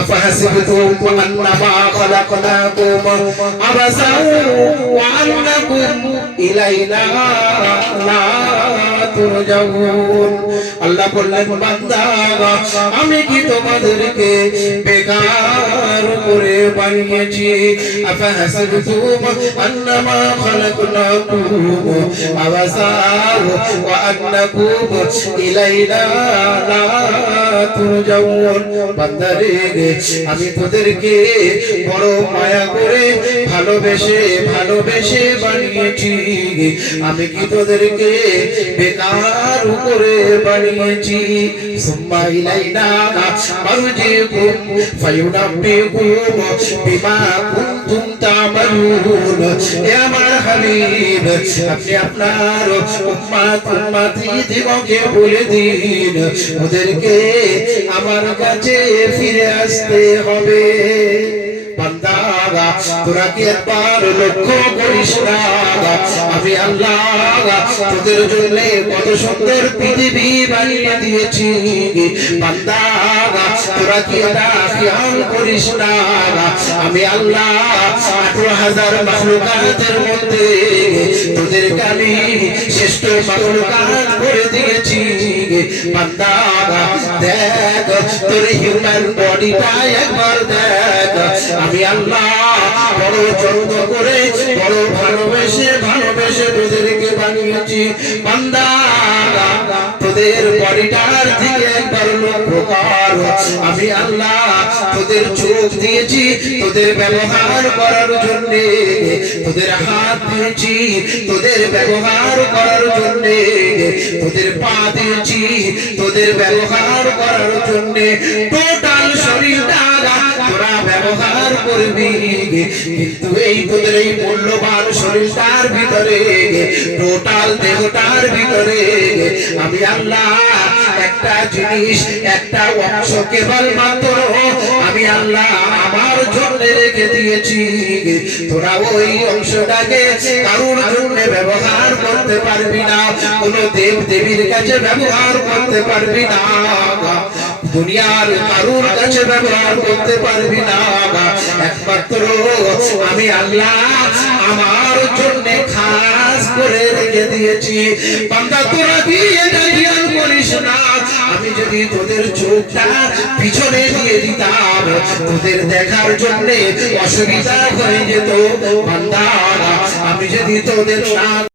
أفحسبتم أنما خلقناكم عبثا وأنكم إلينا لا তুরজাউন। আল্লাহ বললেন বান্দা আমি কি তোমাদেরকে বেকার করে বানিয়েছি? আফাহাসিবতুম আন্নামা খালাকনাকুম আবাসা ওয়া আন্নাকুম ইলাইনা লা তুরজাউন। বান্দারে আমি তোদেরকে বড় মায়া করে ভালোবেসে বানিয়েছি। আমি কি তোদেরকে বেকার করে বানিয়েছি? সুম্মা ইলাইনা মারজিকুম ফায়ুনাব্বিকুম বিমা কুনতুম তা'মালুন। হে আমার হাবিব আপনি আপনার উম্মতদিগকে বলে দিন ওদেরকে আমার কাছে ফিরে আসতে হবে। বান্দা তোরা কি একবার লক্ষ্য করিস না আমি আল্লাহ তোদের জন্য কত সুন্দর পৃথিবী বানিয়ে দিয়েছি? বান্দা তোরা কি এটা খেয়াল করিস না আমি আল্লাহ 18,000 মাখলুকাতের মধ্যে তোদেরকে আমি শ্রেষ্ঠ মাখলুকাত করে দিয়েছি। বান্দা দেখ তোর হিউম্যান বডিটা একবার দেখ আমি আল্লাহ বড় যত্ন করে বড় ভালোবেসে তোদেরকে বানিয়েছি। বান্দা তোদের বডিটার দিকে একবার লক্ষ্য কর আমি আল্লাহ তোদের চোখ দিয়েছি তোদের ব্যবহার করার জন্য, তোদের হাত দিয়েছি তোদের ব্যবহার করার জন্য, তোদের পা দিয়েছি তোদের ব্যবহার করার জন্য। টোটাল শরীরটা তোরা ব্যবহার করবি কিন্তু এই তোদের এই মূল্যবান শরীরটার ভিতরে টোটাল দেহটার ভিতরে আমি আল্লাহ একটা জিনিস একটা অংশ কেবলমাত্র আমি আল্লাহ আমার জন্য রেখে দিয়েছি। তোরা ওই অংশটাকে কারোর জন্য ব্যবহার করতে পারবি না, কোনো দেব দেবীর কাছে ব্যবহার করতে পারবি না, দুনিয়ার কারোর কাছে ব্যবহার করতে পারবি না। একমাত্র আমি আল্লাহ আমার জন্য খাস করে রেখে দিয়েছি। বান্দা তোরা কি এটা জ্ঞান করিস না? আমি যদি তোদের চোখটা পিছনে দিয়ে দিতাম তোদের দেখার জন্য অসুবিধা হয়ে যেত। বান্দা আমি যদি তোদের